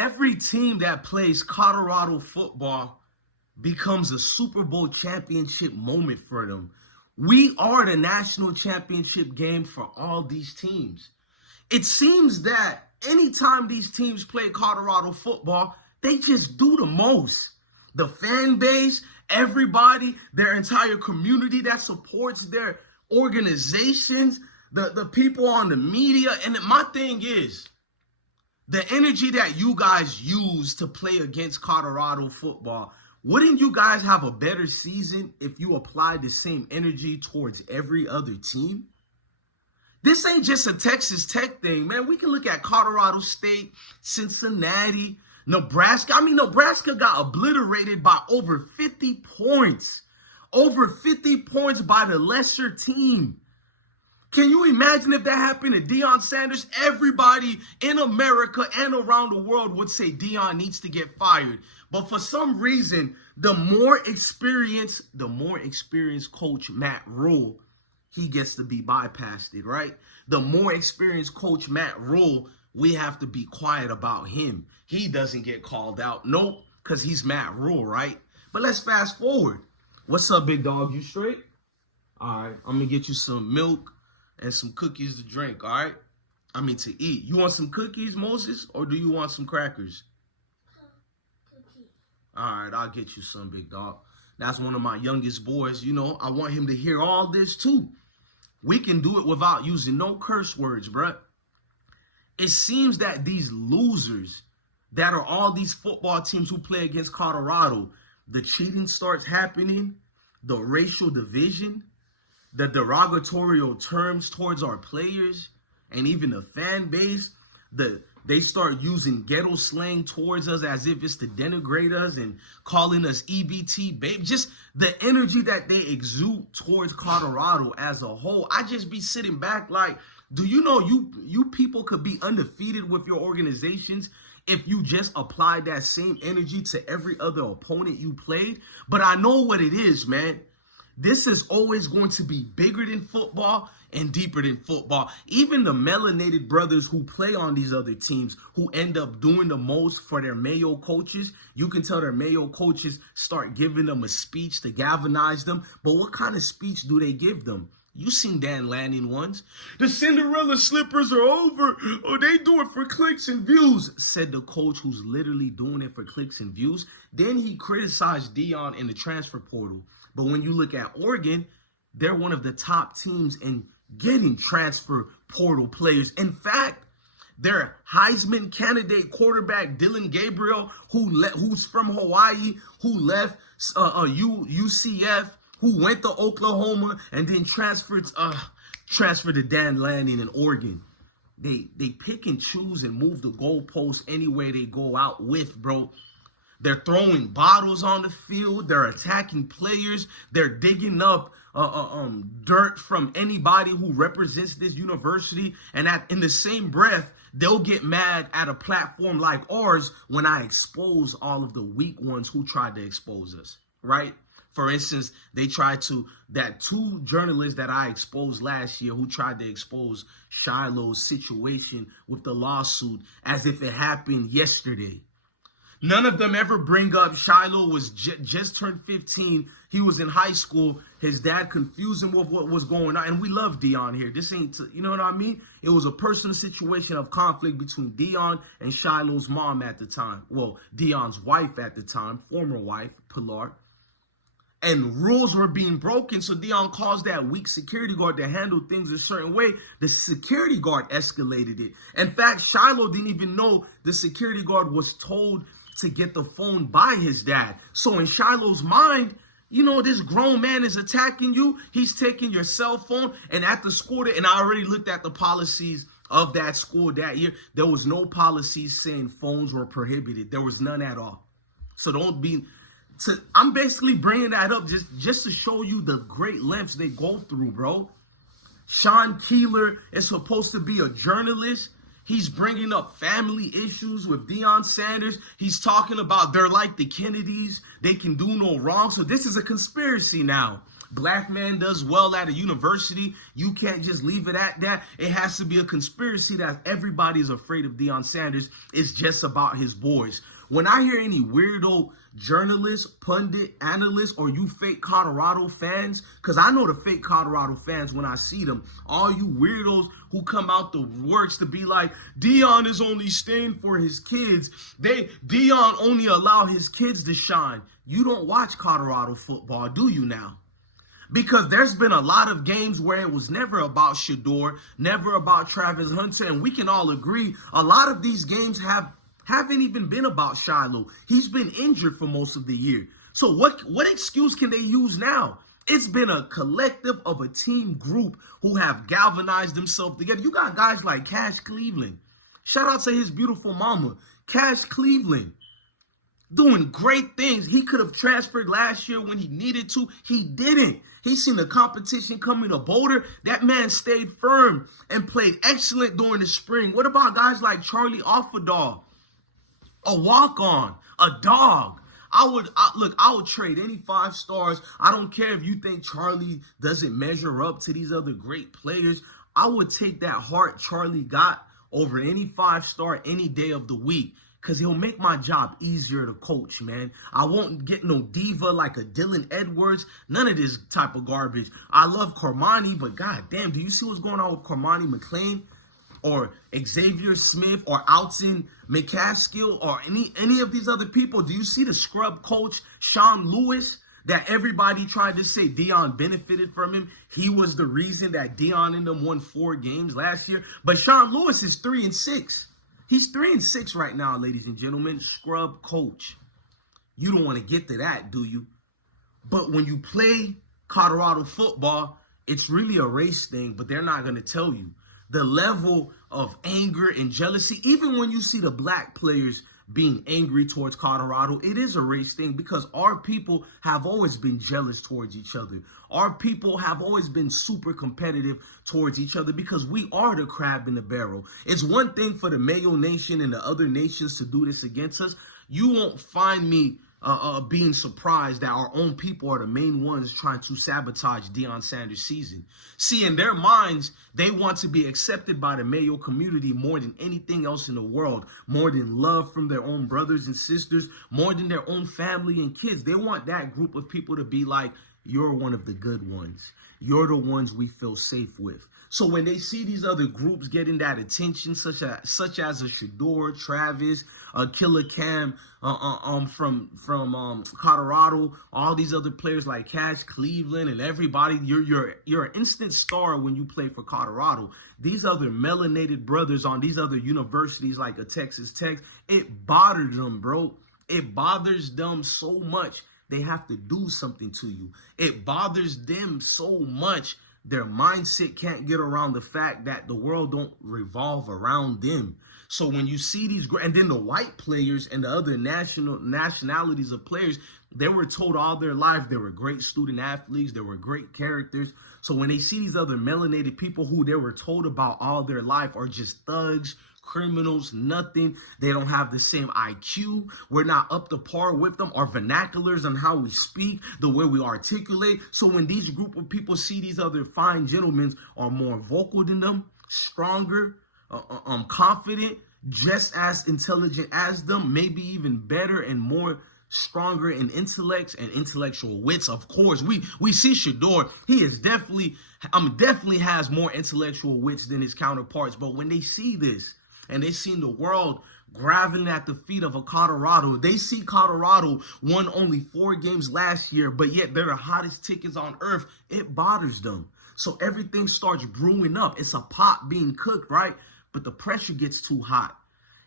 every team that plays Colorado football becomes a Super Bowl championship moment for them. We are the national championship game for all these teams. It seems that anytime these teams play Colorado football, they just do the most. The fan base, everybody, their entire community that supports their organizations, the people on the media. And my thing is, the energy that you guys use to play against Colorado football, wouldn't you guys have a better season if you applied the same energy towards every other team? This ain't just a Texas Tech thing, man. We can look at Colorado State, Cincinnati, Nebraska. I mean, Nebraska got obliterated by over 50 points. Over 50 points by the lesser team. Can you imagine if that happened to Deion Sanders? Everybody in America and around the world would say Deion needs to get fired. But for some reason, the more experienced coach Matt Rule, he gets to be bypassed, right? The more experienced coach Matt Rule, we have to be quiet about him. He doesn't get called out. Nope, because he's Matt Rule, right? But let's fast forward. What's up, big dog? You straight? All right, I'm going to get you some milk and some cookies to drink, all right? I mean, to eat. You want some cookies, Moses, or do you want some crackers? Cookies. All right, I'll get you some, big dog. That's one of my youngest boys. You know, I want him to hear all this, too. We can do it without using no curse words, bruh. It seems that these losers that are all these football teams who play against Colorado, the cheating starts happening, the racial division, the derogatory terms towards our players, and even the fan base, they start using ghetto slang towards us as if it's to denigrate us and calling us EBT, babe. Just the energy that they exude towards Colorado as a whole. I just be sitting back like, do you know you people could be undefeated with your organizations if you just applied that same energy to every other opponent you played? But I know what it is, man. This is always going to be bigger than football and deeper than football. Even the melanated brothers who play on these other teams who end up doing the most for their Mayo coaches, you can tell their Mayo coaches start giving them a speech to galvanize them. But what kind of speech do they give them? You seen Dan Lanning ones. The Cinderella slippers are over. Oh, they do it for clicks and views, said the coach who's literally doing it for clicks and views. Then he criticized Deion in the transfer portal. But when you look at Oregon, they're one of the top teams in getting transfer portal players. In fact, their Heisman candidate quarterback, Dylan Gabriel, who's from Hawaii, who left UCF, who went to Oklahoma and then transferred to Dan Lanning in Oregon. They pick and choose and move the goalposts anywhere they go out with, bro. They're throwing bottles on the field. They're attacking players. They're digging up dirt from anybody who represents this university. And in the same breath, they'll get mad at a platform like ours when I expose all of the weak ones who tried to expose us, right? For instance, that two journalists that I exposed last year who tried to expose Shiloh's situation with the lawsuit as if it happened yesterday. None of them ever bring up Shiloh was just turned 15. He was in high school. His dad confused him with what was going on. And we love Deion here. This ain't, you know what I mean? It was a personal situation of conflict between Deion and Shiloh's mom at the time. Well, Deion's wife at the time, former wife, Pilar. And rules were being broken, so Deion calls that weak security guard to handle things a certain way. The security guard escalated it. In fact, Shiloh didn't even know the security guard was told to get the phone by his dad. So in Shiloh's mind, you know, this grown man is attacking you. He's taking your cell phone. And at the school, and I already looked at the policies of that school that year. There was no policies saying phones were prohibited. There was none at all. So I'm basically bringing that up just to show you the great lengths they go through, bro. Sean Keeler is supposed to be a journalist. He's bringing up family issues with Deion Sanders. He's talking about they're like the Kennedys. They can do no wrong. So this is a conspiracy now. black man does well at a university, you can't just leave it at that. It has to be a conspiracy that everybody's afraid of Deion Sanders. It's just about his boys. When I hear any weirdo journalist, pundit, analyst, or you fake Colorado fans, because I know the fake Colorado fans when I see them, all you weirdos who come out the works to be like, Deion is only staying for his kids. Deion only allow his kids to shine. You don't watch Colorado football, do you now? Because there's been a lot of games where it was never about Shedeur, never about Travis Hunter, and we can all agree a lot of these games haven't even been about Shiloh. He's been injured for most of the year. So what excuse can they use now? It's been a collective of a team group who have galvanized themselves together. You got guys like Cash Cleveland. Shout out to his beautiful mama. Cash Cleveland doing great things. He could have transferred last year when he needed to. He didn't. He seen the competition coming to Boulder. That man stayed firm and played excellent during the spring. What about guys like Charlie Offerdall? A walk-on, a dog. I would trade any 5 stars. I don't care if you think Charlie doesn't measure up to these other great players. I would take that heart Charlie got over any 5-star any day of the week because he'll make my job easier to coach, man. I won't get no diva like a Dylan Edwards. None of this type of garbage. I love Cormani, but goddamn, do you see what's going on with Cormani McClain? Or Xavier Smith or Alton McCaskill or any of these other people? Do you see the scrub coach, Sean Lewis, that everybody tried to say Deion benefited from him? He was the reason that Deion and them won 4 games last year. But Sean Lewis is 3-6. He's 3-6 right now, ladies and gentlemen. Scrub coach. You don't want to get to that, do you? But when you play Colorado football, it's really a race thing, but they're not going to tell you. The level of anger and jealousy, even when you see the black players being angry towards Colorado, it is a race thing because our people have always been jealous towards each other. Our people have always been super competitive towards each other because we are the crab in the barrel. It's one thing for the Mayo Nation and the other nations to do this against us. You won't find me being surprised that our own people are the main ones trying to sabotage Deion Sanders' season. See, in their minds, they want to be accepted by the Mayo community more than anything else in the world, more than love from their own brothers and sisters, more than their own family and kids. They want that group of people to be like, you're one of the good ones. You're the ones we feel safe with. So when they see these other groups getting that attention, such as a Shedeur, Travis, Killer Cam from Colorado, all these other players like Cash Cleveland and everybody, you're an instant star when you play for Colorado. These other melanated brothers on these other universities like a Texas Tech, it bothers them, bro. It bothers them so much. They have to do something to you. It bothers them so much. Their mindset can't get around the fact that the world don't revolve around them. So when you see these, and then the white players and the other nationalities of players, they were told all their life they were great student athletes, they were great characters. So when they see these other melanated people who they were told about all their life are just thugs, criminals, nothing. They don't have the same IQ. We're not up to par with them. Our vernaculars on how we speak, the way we articulate. So when these group of people see these other fine gentlemen are more vocal than them, stronger, confident, just as intelligent as them, maybe even better and more stronger in intellects and intellectual wits. Of course, we see Shedeur. He is definitely has more intellectual wits than his counterparts. But when they see this, and they seen the world groveling at the feet of a Colorado. They see Colorado won only 4 games last year, but yet they're the hottest tickets on earth. It bothers them. So everything starts brewing up. It's a pot being cooked, right? But the pressure gets too hot.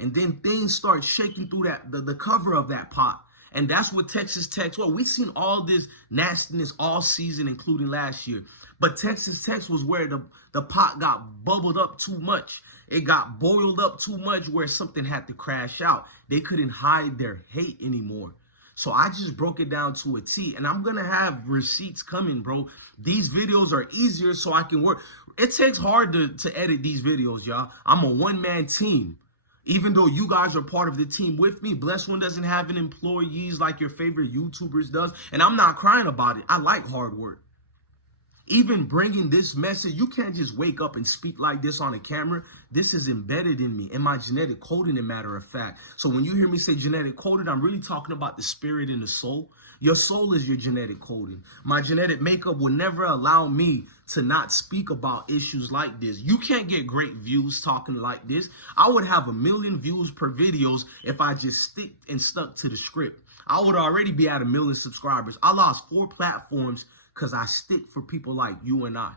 And then things start shaking through the cover of that pot. And that's what Texas Tech, well, we've seen all this nastiness all season, including last year. But Texas Tech was where the pot got bubbled up too much. It got boiled up too much where something had to crash out. They couldn't hide their hate anymore. So I just broke it down to a T. And I'm going to have receipts coming, bro. These videos are easier so I can work. It takes hard to edit these videos, y'all. I'm a one-man team. Even though you guys are part of the team with me, Blessed One doesn't have an employees like your favorite YouTubers does. And I'm not crying about it. I like hard work. Even bringing this message, you can't just wake up and speak like this on a camera. This is embedded in me, in my genetic coding, a matter of fact. So when you hear me say genetic coding, I'm really talking about the spirit and the soul. Your soul is your genetic coding. My genetic makeup will never allow me to not speak about issues like this. You can't get great views talking like this. I would have 1 million views per videos if I just stuck to the script. I would already be at 1 million subscribers. I lost 4 platforms because I stick for people like you and I.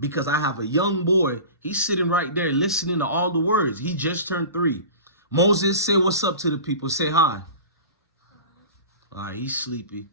Because I have a young boy, he's sitting right there listening to all the words. He just turned 3. Moses, say what's up to the people. Say hi. All right, he's sleepy.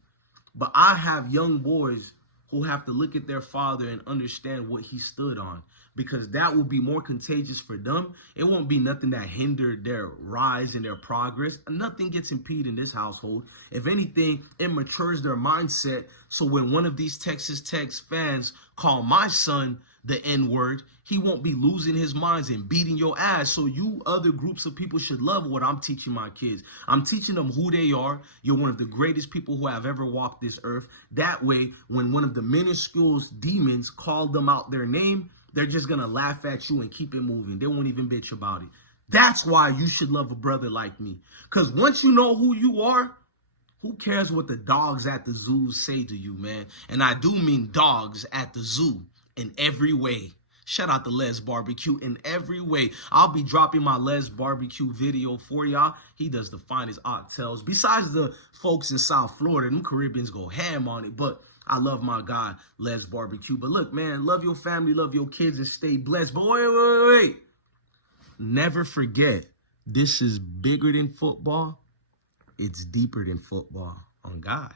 But I have young boys who have to look at their father and understand what he stood on, because that will be more contagious for them. It won't be nothing that hindered their rise and their progress. Nothing gets impeded in this household. If anything, it matures their mindset. So when one of these Texas Tech fans call my son the N-word, he won't be losing his minds and beating your ass. So you other groups of people should love what I'm teaching my kids. I'm teaching them who they are. You're one of the greatest people who have ever walked this earth. That way, when one of the minuscule demons call them out their name, they're just going to laugh at you and keep it moving. They won't even bitch about it. That's why you should love a brother like me. Because once you know who you are, who cares what the dogs at the zoo say to you, man? And I do mean dogs at the zoo in every way. Shout out to Les Barbecue in every way. I'll be dropping my Les Barbecue video for y'all. He does the finest oxtails. Besides the folks in South Florida, them Caribbeans go ham on it. But I love my guy, Les Barbecue. But look, man, love your family, love your kids, and stay blessed. But wait. Never forget, this is bigger than football. It's deeper than football. On God.